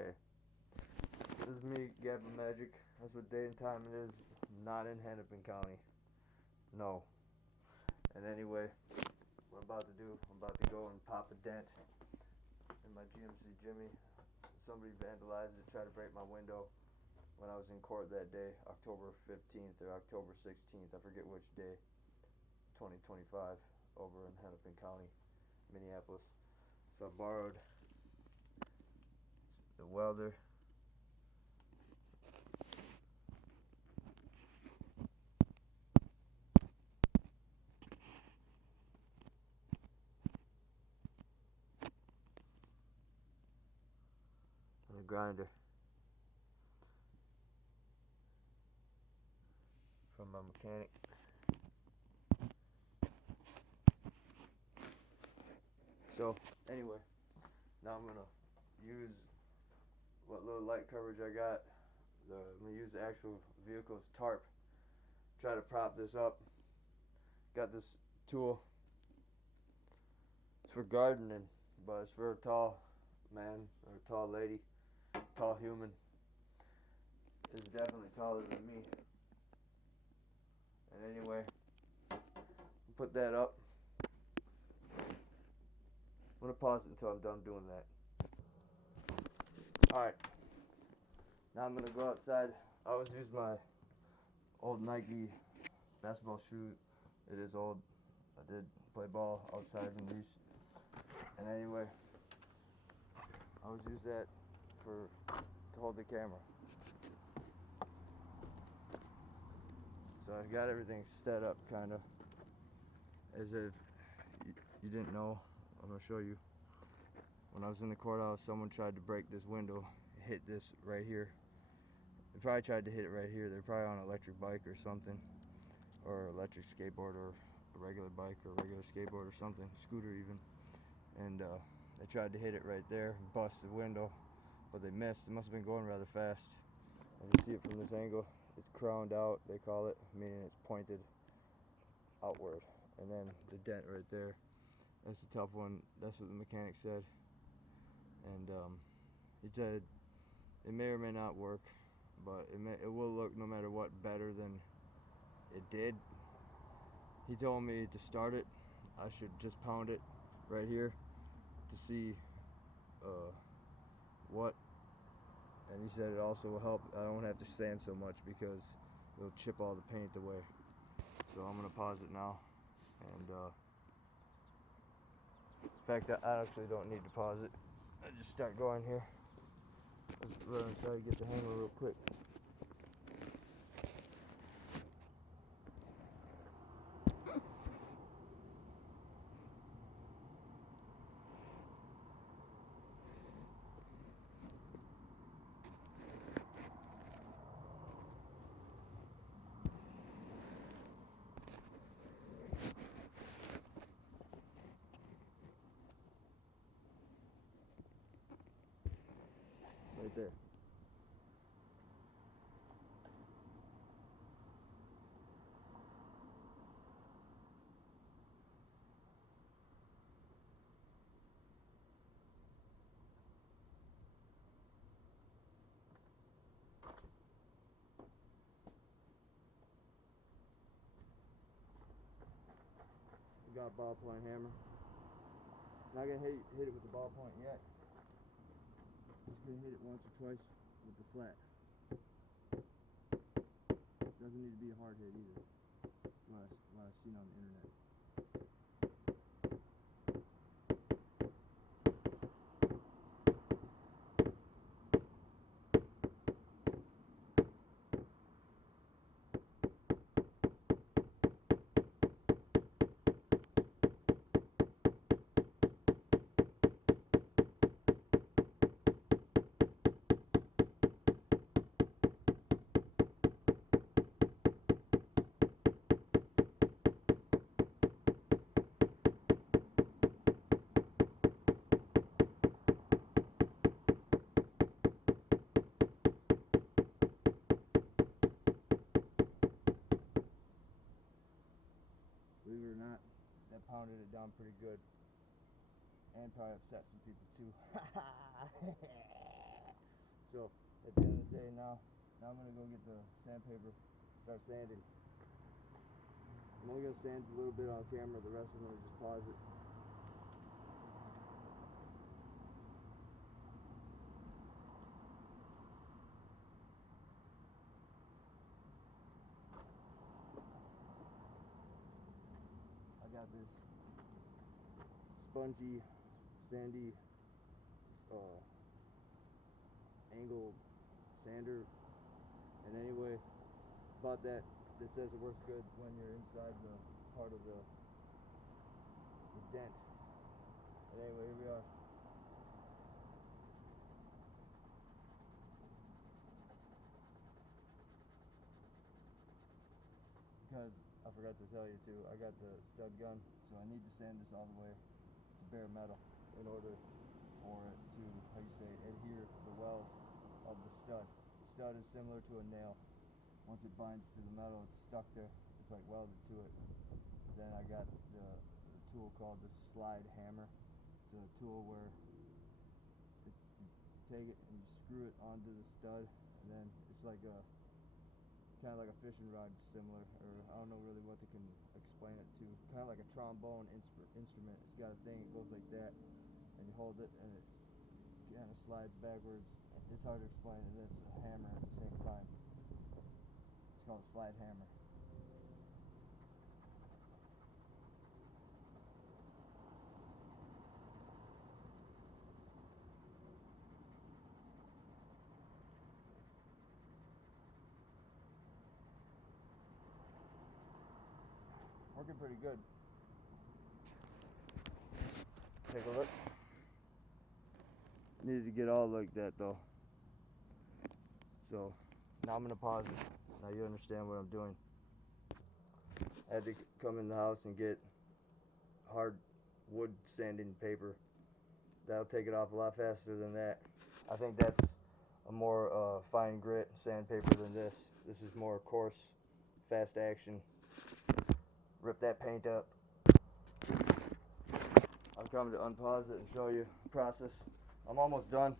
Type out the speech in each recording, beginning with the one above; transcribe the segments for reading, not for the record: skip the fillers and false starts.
Okay, this is me, GappaMagix. That's what day and time it is. Not in Hennepin County. No. And anyway, what I'm about to do, I'm about to go and pop a dent in my GMC Jimmy. Somebody vandalized it, tried to break my window when I was in court that day, October 15th or October 16th. I forget which day. 2025 over in Hennepin County, Minneapolis. So I borrowed the welder. And a grinder from my mechanic. So anyway, now I'm gonna use what little light coverage I got. I'm gonna use the actual vehicle's tarp. Try to prop this up. Got this tool. It's for gardening, but it's for a tall man or a tall lady, tall human. It's definitely taller than me. And anyway, put that up. I'm gonna pause it until I'm done doing that. Alright, now I'm gonna go outside. I always use my old Nike basketball shoe. It is old. I did play ball outside in these. And anyway, I always use that to hold the camera. So I've got everything set up kind of as if you didn't know. I'm gonna show you. When I was in the courthouse, someone tried to break this window, hit this right here. They probably tried to hit it right here. They're probably on an electric bike or something, or electric skateboard, or a regular bike, or a regular skateboard, or something, scooter even. And they tried to hit it right there, bust the window, but they missed. It must have been going rather fast. You can see it from this angle. It's crowned out, they call it, meaning it's pointed outward. And then the dent right there. That's a tough one. That's what the mechanic said. And he said it may or may not work, but it will look, no matter what, better than it did. He told me to start it. I should just pound it right here to see what. And he said it also will help. I don't have to sand so much because it'll chip all the paint away. So I'm gonna pause it now. And in fact, I actually don't need to pause it. I just start going here. Let's run inside and get the hammer real quick. Right there. We got a ballpoint hammer. Not gonna hit it with the ballpoint yet. Just gonna hit it once or twice with the flat. Doesn't need to be a hard hit either. What I've seen on the internet. Believe it or not, that pounded it down pretty good. And probably upset some people too. So at the end of the day, now I'm gonna go get the sandpaper, start sanding. I'm only gonna sand a little bit on camera. The rest I'm gonna just pause it. I got this spongy, sandy angle sander, and anyway, about that, it says it works good when you're inside the part of the dent. But anyway, here we are. Because I forgot to tell you too, I got the stud gun, so I need to sand this all the way to bare metal in order for it to, how you say, adhere to the weld of the stud. The stud is similar to a nail. Once it binds to the metal, it's stuck there. It's like welded to it. Then I got the tool called the slide hammer. It's a tool where you take it and you screw it onto the stud, and then it's like a kind of like a fishing rod, similar, or I don't know really what they can explain it to. Kind of like a trombone instrument. It's got a thing, it goes like that, and you hold it, and it kind of slides backwards. It's hard to explain, and it's a hammer at the same time. It's called a slide hammer. Working pretty good. Take a look. Needed to get all like that though. So now I'm gonna pause it. Now you understand what I'm doing. I had to come in the house and get hard wood sanding paper. That'll take it off a lot faster than that. I think that's a more fine grit sandpaper than this. This is more coarse, fast action. Rip that paint up. I'm coming to unpause it and show you the process. I'm almost done.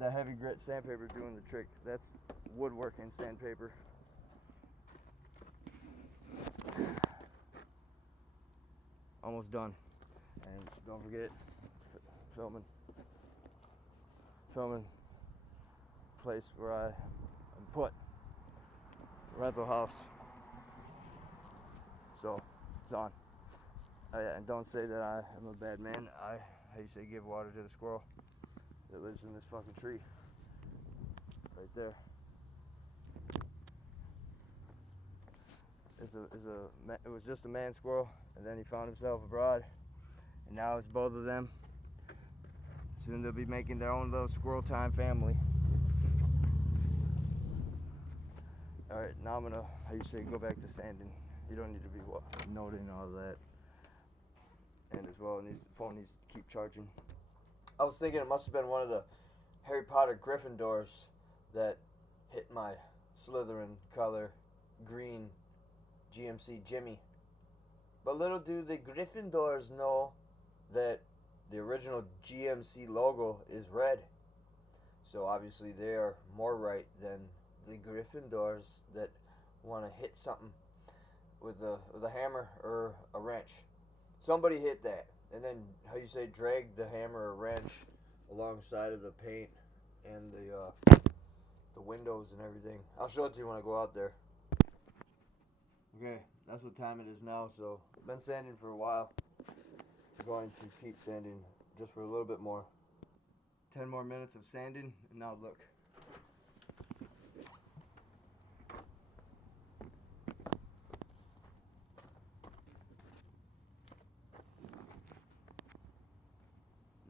That heavy grit sandpaper is doing the trick. That's woodworking sandpaper. Almost done. And don't forget filming place where I am put rental house. So it's on. Oh yeah, and don't say that I am a bad man. How you say, give water to the squirrel that lives in this fucking tree right there. It was just a man squirrel, and then he found himself a bride, and now it's both of them. Soon they'll be making their own little squirrel time family. All right, now I'm gonna, how you say, go back to sanding. You don't need to be noting all that. And as well, the phone needs to keep charging. I was thinking it must have been one of the Harry Potter Gryffindors that hit my Slytherin color green GMC Jimmy. But little do the Gryffindors know that the original GMC logo is red. So obviously they are more right than the Gryffindors that want to hit something with a hammer or a wrench. Somebody hit that, and then, how you say, drag the hammer or wrench alongside of the paint and the windows and everything. I'll show it to you when I go out there. Okay, that's what time it is now, so I've been sanding for a while. I'm going to keep sanding just for a little bit more. 10 more minutes of sanding, and now look.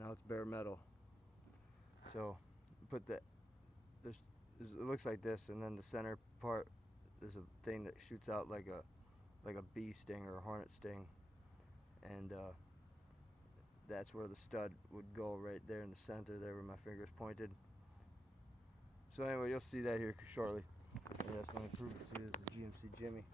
Now it's bare metal. So put that. It looks like this, and then the center part, there's a thing that shoots out like a bee sting or a hornet sting, and that's where the stud would go, right there in the center, there where my finger's pointed. So anyway, you'll see that here shortly. And yes, let me prove it to you. This is GMC Jimmy.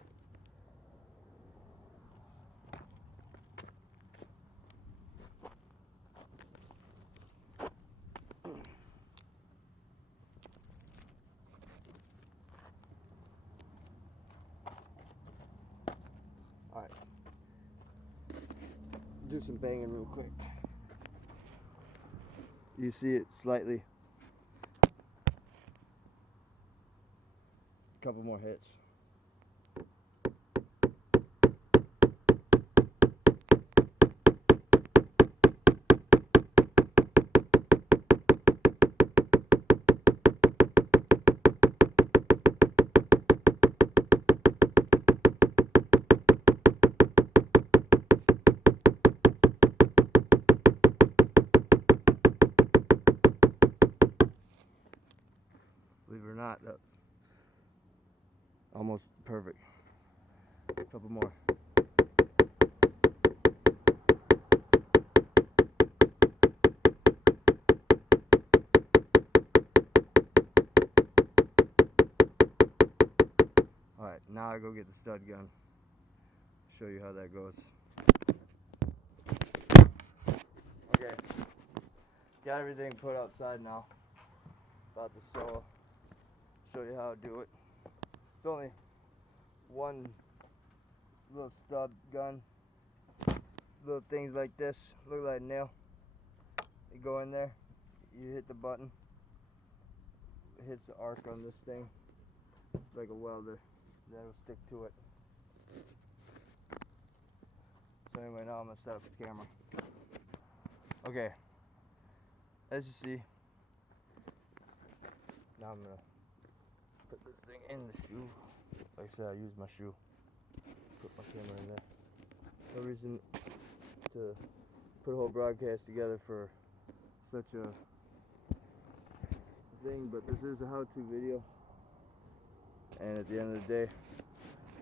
do some banging real quick. You see it slightly. Couple more hits. Believe it or not, that almost perfect. A couple more. Alright, now I go get the stud gun. Show you how that goes. Okay, got everything put outside now. About to show you how to do it. It's only one little stub gun. Little things like this, look like a nail. You go in there, you hit the button. It hits the arc on this thing, like a welder. That'll stick to it. So anyway, now I'm gonna set up the camera. Okay, as you see, now I'm gonna put this thing in the shoe. Like I said, I use my shoe. Put my camera in there. No reason to put a whole broadcast together for such a thing, but this is a how-to video. And at the end of the day,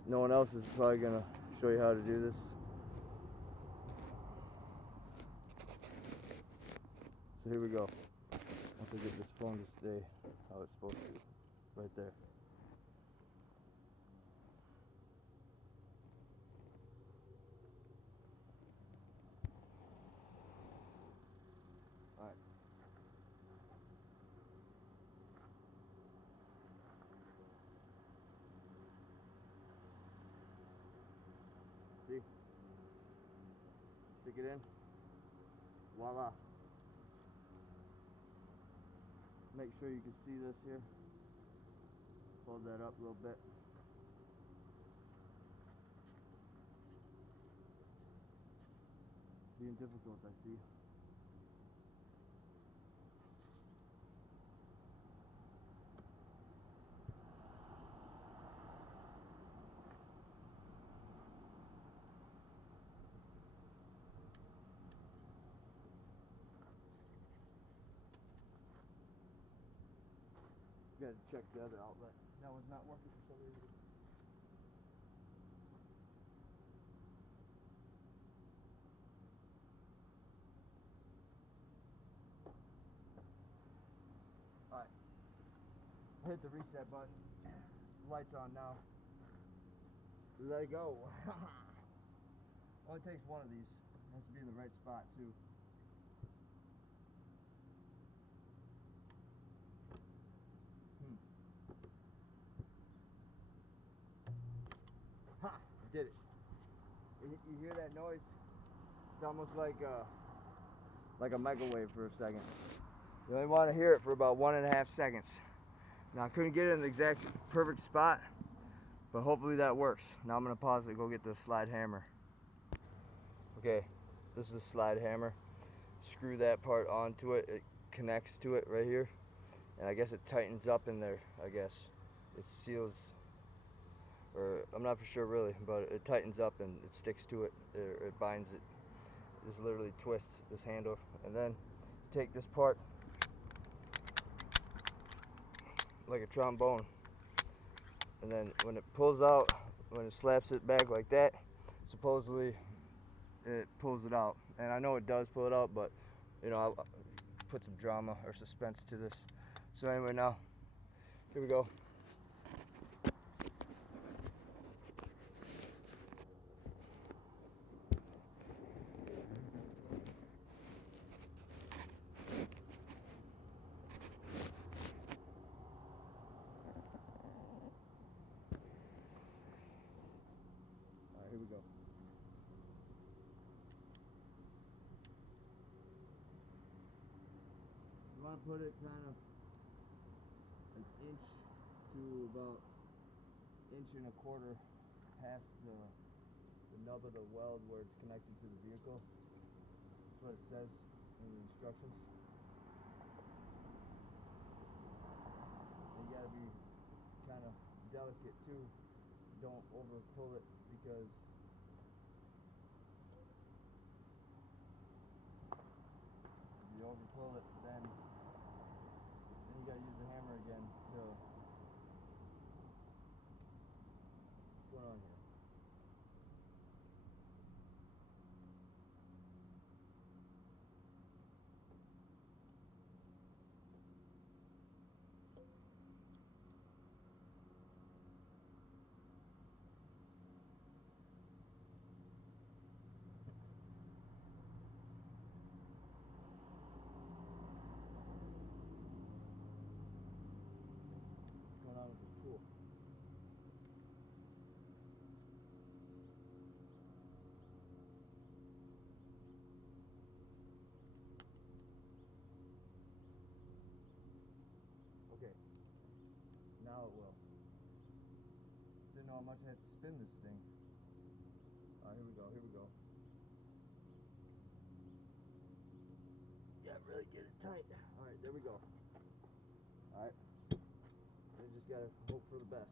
no one else is probably gonna show you how to do this. So here we go. Once I get this phone to stay how it's supposed to, right there. Alright. See? Stick it in. Voila. Make sure you can see this here. Fold that up a little bit. Being difficult, I see. Gotta check the other outlet. That one's not working for some reason. Alright. Hit the reset button. Lights on now. Let it go. Only takes one of these. Has to be in the right spot too. Ha! I did it. You hear that noise? It's almost like a microwave for a second. You only want to hear it for about 1.5 seconds. Now I couldn't get it in the exact perfect spot, but hopefully that works. Now I'm gonna pause it, go get the slide hammer. Okay, this is a slide hammer. Screw that part onto it. It connects to it right here, and I guess it tightens up in there. I guess it seals, or I'm not for sure really, but it tightens up and it sticks to it. It binds it. This literally twists this handle, and then take this part like a trombone, and then when it pulls out, when it slaps it back like that, supposedly it pulls it out. And I know it does pull it out, but you know, I'll put some drama or suspense to this. So anyway, now here we go. Here we go. want to put it kind of an inch to about inch and a quarter past the nub of the weld where it's connected to the vehicle. That's what it says in the instructions. And you gotta be kind of delicate too. Don't over pull it, because if you over pull it, then you gotta use the hammer again to. What's going on here? With this tool. Okay, now it will. Didn't know how much I had to spin this thing. Alright, here we go, here we go. Yeah, really get it tight. Alright, there we go. Alright. You just gotta hope for the best.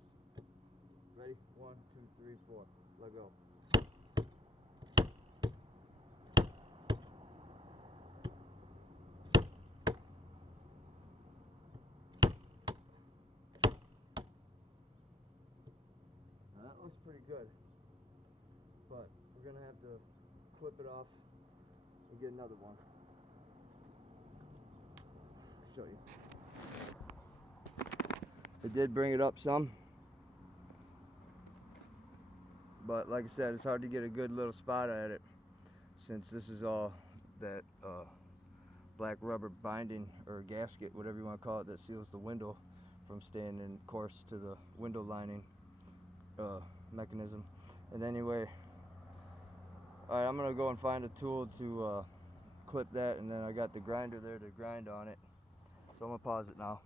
Ready? 1, 2, 3, 4. Let go. Now that looks pretty good, but we're gonna have to clip it off and get another one. I'll show you. It did bring it up some, but like I said, it's hard to get a good little spot at it since this is all that black rubber binding or gasket, whatever you want to call it, that seals the window from staying in course to the window lining mechanism. And anyway, alright, I'm gonna go and find a tool to clip that, and then I got the grinder there to grind on it, so I'm gonna pause it now.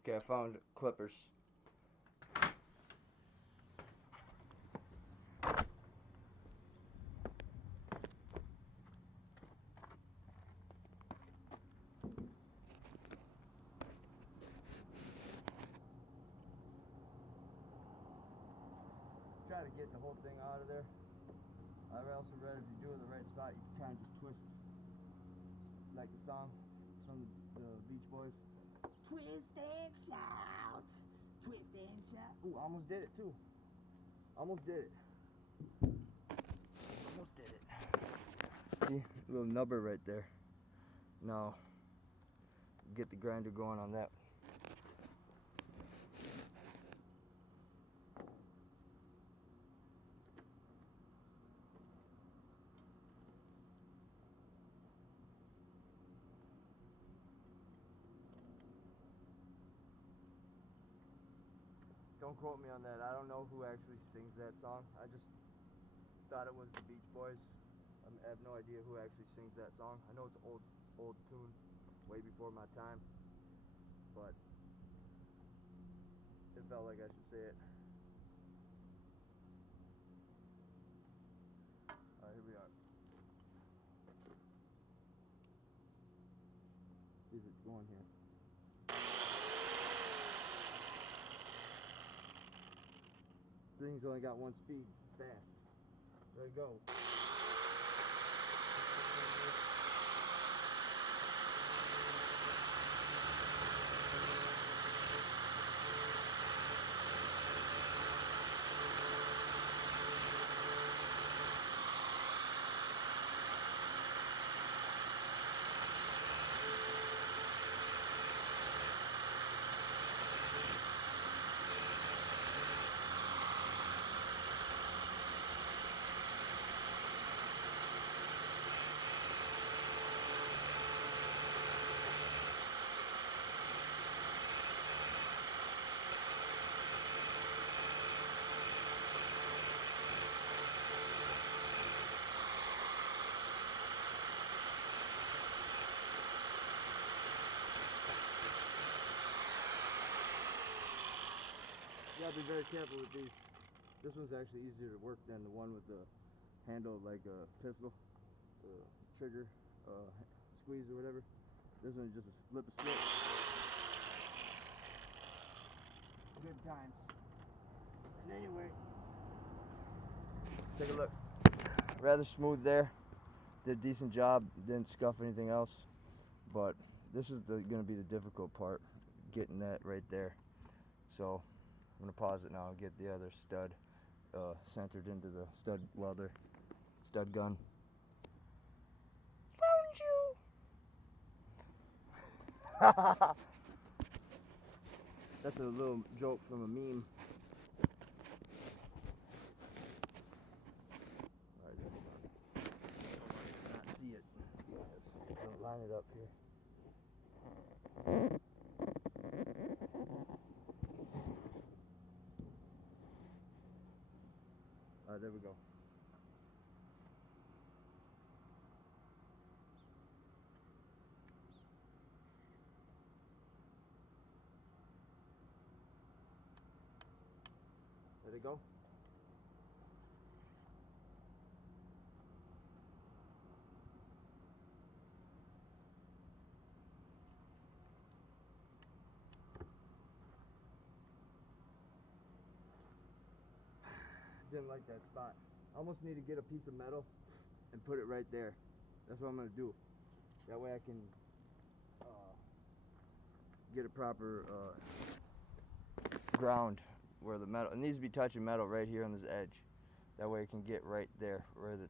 Okay, I found clippers. Try to get the whole thing out of there. I also read if you do it in the right spot, you can kind of just twist, like the song from the Beach Boys. Twist and shout, twist and shout. Ooh, almost did it too. Almost did it. Almost did it. See, a little nubber right there. Now, get the grinder going on that. Don't quote me on that. I don't know who actually sings that song. I just thought it was the Beach Boys. I have no idea who actually sings that song. I know it's an old tune, way before my time, but it felt like I should say it. Alright, here we are. Let's see if it's going here. Thing's only got one speed, fast. There you go. gotta be very careful with these. This one's actually easier to work than the one with the handle like a pistol, trigger, squeeze or whatever. This one is just a flip a switch. Good times. And anyway, take a look. Rather smooth there. Did a decent job. Didn't scuff anything else. But this is going to be the difficult part, getting that right there. So I'm going to pause it now and get the other stud centered into the stud welder, stud gun. Found you! That's a little joke from a meme. Alright, that's not see it. So line it up here. Alright, there we go. There they go. Didn't like that spot. Almost need to get a piece of metal and put it right there. That's what I'm gonna do. That way I can get a proper ground where the metal, it needs to be touching metal right here on this edge. That way it can get right there where the